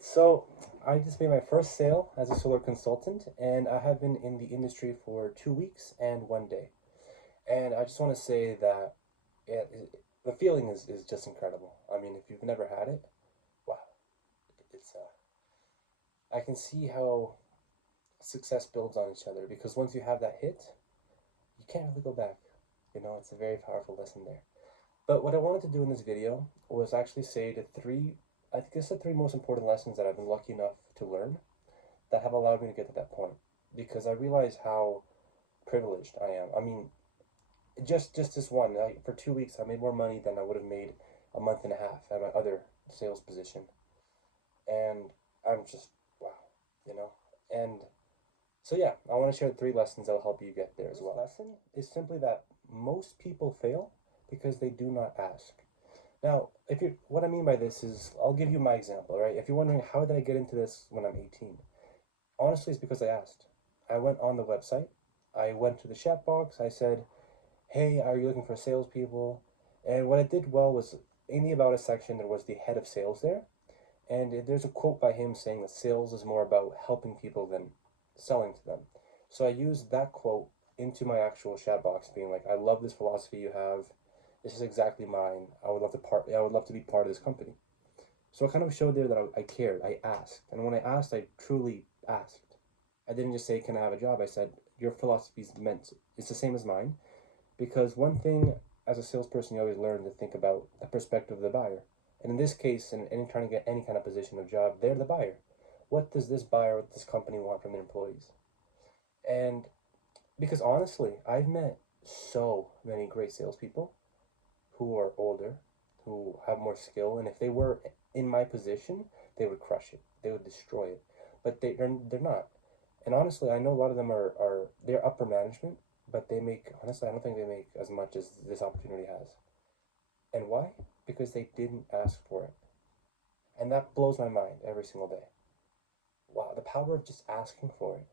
Alright, so I just made my first sale as a solar consultant, and I have been in the industry for 2 weeks and 1 day. And I just want to say that the feeling is just incredible. I mean, if you've never had it, wow, it's I can see how success builds on each other because once you have that hit, you can't really go back. It's a very powerful lesson there. But what I wanted to do in this video was actually say I think it's the three most important lessons that I've been lucky enough to learn that have allowed me to get to that point. Because I realize how privileged I am. I mean, just this one, for 2 weeks, I made more money than I would have made a month and a half at my other sales position. And I'm just, wow, you know? And so, yeah, I want to share 3 lessons that will help you get there as well. This lesson is simply that most people fail because they do not ask. Now, what I mean by this is, I'll give you my example, right? If you're wondering, how did I get into this when I'm 18? Honestly, it's because I asked. I went on the website, I went to the chat box, I said, hey, are you looking for salespeople? And what I did well was, in the About Us section, there was the head of sales there, and there's a quote by him saying that sales is more about helping people than selling to them. So I used that quote into my actual chat box, being like, I love this philosophy you have. This is exactly mine. I would love to be part of this company. So I kind of showed there that I cared. I asked. And when I asked, I truly asked. I didn't just say, can I have a job? I said, your philosophy it's the same as mine. Because one thing as a salesperson, you always learn to think about the perspective of the buyer. And in this case, in trying to get any kind of position or job, they're the buyer. What does this buyer, what this company want from their employees? And because honestly, I've met so many great salespeople who are older, who have more skill, and if they were in my position, they would crush it. They would destroy it. But they're not. And honestly, I know a lot of them they're upper management, but honestly, I don't think they make as much as this opportunity has. And why? Because they didn't ask for it. And that blows my mind every single day. Wow, the power of just asking for it.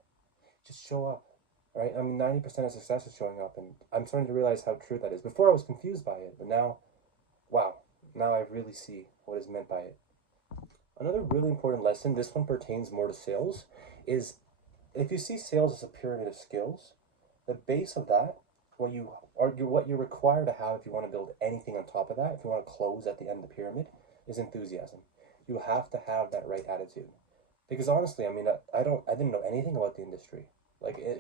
Just show up, right? I mean, 90% of success is showing up, and I'm starting to realize how true that is. Before I was confused by it, but now, wow, now I really see what is meant by it. Another really important lesson, this one pertains more to sales, is if you see sales as a pyramid of skills, the base of that, what you're required to have if you want to build anything on top of that, if you want to close at the end of the pyramid, is enthusiasm. You have to have that right attitude. Because honestly, I mean, I didn't know anything about the industry.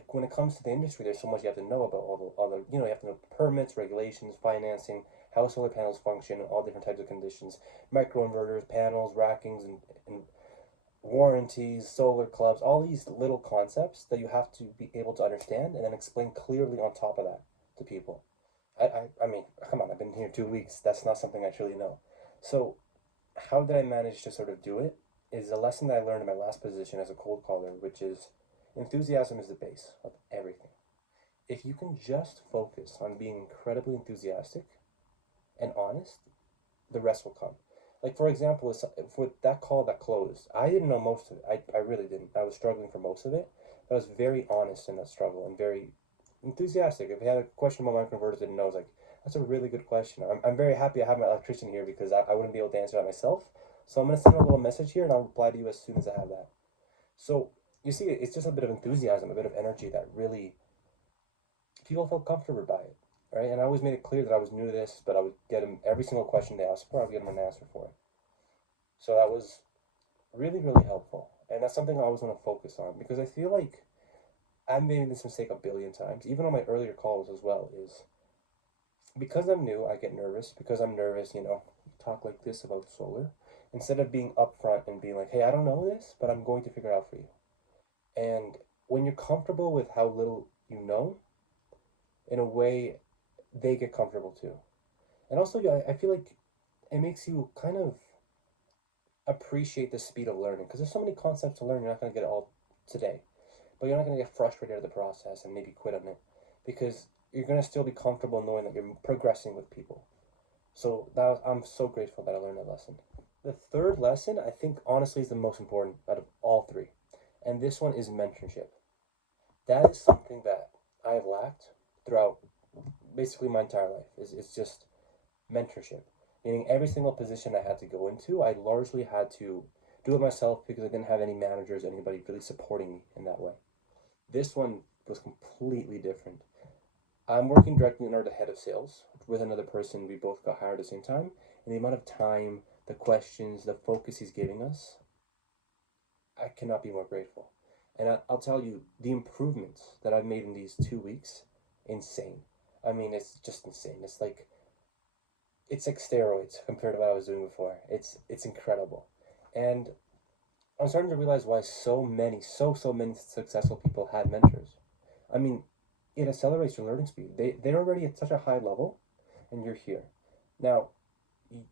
When it comes to the industry, there's so much you have to know about all the you have to know permits, regulations, financing, how solar panels function, all different types of conditions, microinverters, panels, rackings, and warranties, solar clubs, all these little concepts that you have to be able to understand and then explain clearly on top of that to people. I mean, come on, I've been here 2 weeks. That's not something I truly know. So how did I manage to sort of do it is a lesson that I learned in my last position as a cold caller, which is enthusiasm is the base of everything. If you can just focus on being incredibly enthusiastic and honest, the rest will come. Like, for example, for that call that closed, I didn't know most of it. I really didn't. I was struggling for most of it. But I was very honest in that struggle and very enthusiastic. If you had a question about microinverters, didn't know, I was like, that's a really good question. I'm very happy I have my electrician here because I wouldn't be able to answer that myself. So I'm going to send a little message here and I'll reply to you as soon as I have that. So you see, it's just a bit of enthusiasm, a bit of energy that really people felt comfortable by it, right? And I always made it clear that I was new to this, but I would get them every single question they asked for, I would get them an answer for it. So that was really, really helpful. And that's something I always want to focus on because I feel like I've made this mistake a billion times, even on my earlier calls as well, is because I'm new, I get nervous. Because I'm nervous, talk like this about solar. Instead of being upfront and being like, hey, I don't know this, but I'm going to figure it out for you. And when you're comfortable with how little you know, in a way, they get comfortable too. And also, I feel like it makes you kind of appreciate the speed of learning because there's so many concepts to learn. You're not going to get it all today, but you're not going to get frustrated at the process and maybe quit on it because you're going to still be comfortable knowing that you're progressing with people. So I'm so grateful that I learned that lesson. The third lesson, I think, honestly, is the most important out of all three, and this one is mentorship. That is something that I've lacked throughout basically my entire life. It's just mentorship. Meaning every single position I had to go into, I largely had to do it myself because I didn't have any managers, anybody really supporting me in that way. This one was completely different. I'm working directly under the head of sales with another person. We both got hired at the same time. And the amount of time, the questions, the focus he's giving us, I cannot be more grateful. And I'll tell you, the improvements that I've made in these 2 weeks, insane. I mean, it's just insane. It's like steroids compared to what I was doing before. It's incredible. And I'm starting to realize why so many successful people had mentors. I mean, it accelerates your learning speed. They're already at such a high level, and you're here. Now,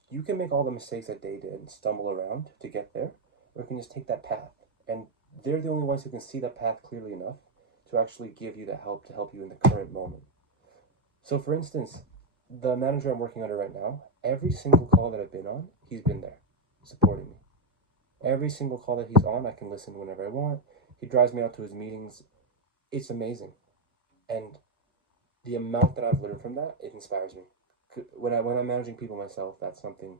you can make all the mistakes that they did and stumble around to get there, or you can just take that path. And they're the only ones who can see that path clearly enough to actually give you the help to help you in the current moment. So, for instance, the manager I'm working under right now, every single call that I've been on, he's been there supporting me. Every single call that he's on, I can listen whenever I want. He drives me out to his meetings. It's amazing. And the amount that I've learned from that, it inspires me. When I'm managing people myself, that's something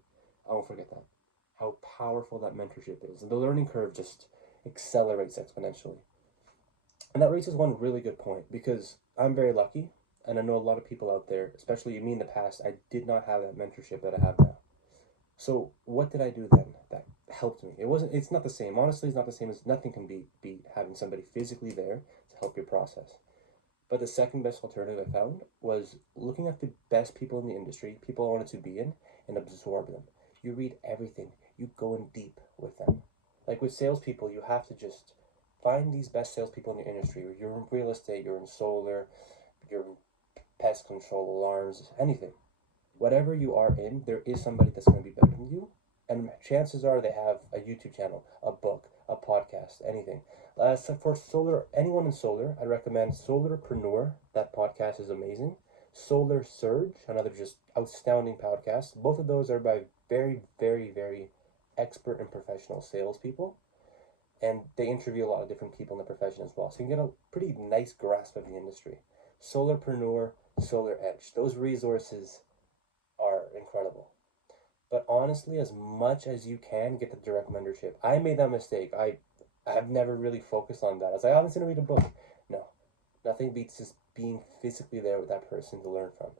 I won't forget that. How powerful that mentorship is. And the learning curve just accelerates exponentially. And that raises one really good point because I'm very lucky and I know a lot of people out there, especially me in the past, I did not have that mentorship that I have now. So what did I do then that helped me? It's not the same. Honestly, it's not the same as nothing can be having somebody physically there to help your process. But the second best alternative I found was looking at the best people in the industry, people I wanted to be in, and absorb them. You read everything. You go in deep with them. Like with salespeople, you have to just find these best salespeople in your industry. You're in real estate, you're in solar, you're in pest control, alarms, anything. Whatever you are in, there is somebody that's going to be better than you. And chances are they have a YouTube channel, a book, a podcast, anything. So for solar, anyone in solar, I recommend Solarpreneur. That podcast is amazing. Solar Surge, another just outstanding podcast. Both of those are by very, very, very expert and professional salespeople. And they interview a lot of different people in the profession as well. So you can get a pretty nice grasp of the industry. Solarpreneur, Solar Edge. Those resources are incredible. But honestly, as much as you can, get the direct mentorship. I made that mistake. I've never really focused on that. I was like, I'm just gonna read a book. No, nothing beats just being physically there with that person to learn from.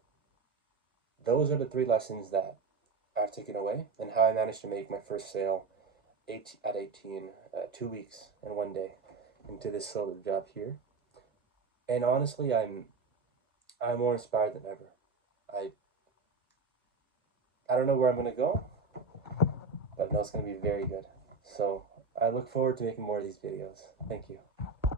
Those are the three lessons that I've taken away, and how I managed to make my first sale at 18, 2 weeks and one day into this solar job here. And honestly, I'm more inspired than ever. I I don't know where I'm gonna go, but I know it's gonna be very good. So I look forward to making more of these videos. Thank you.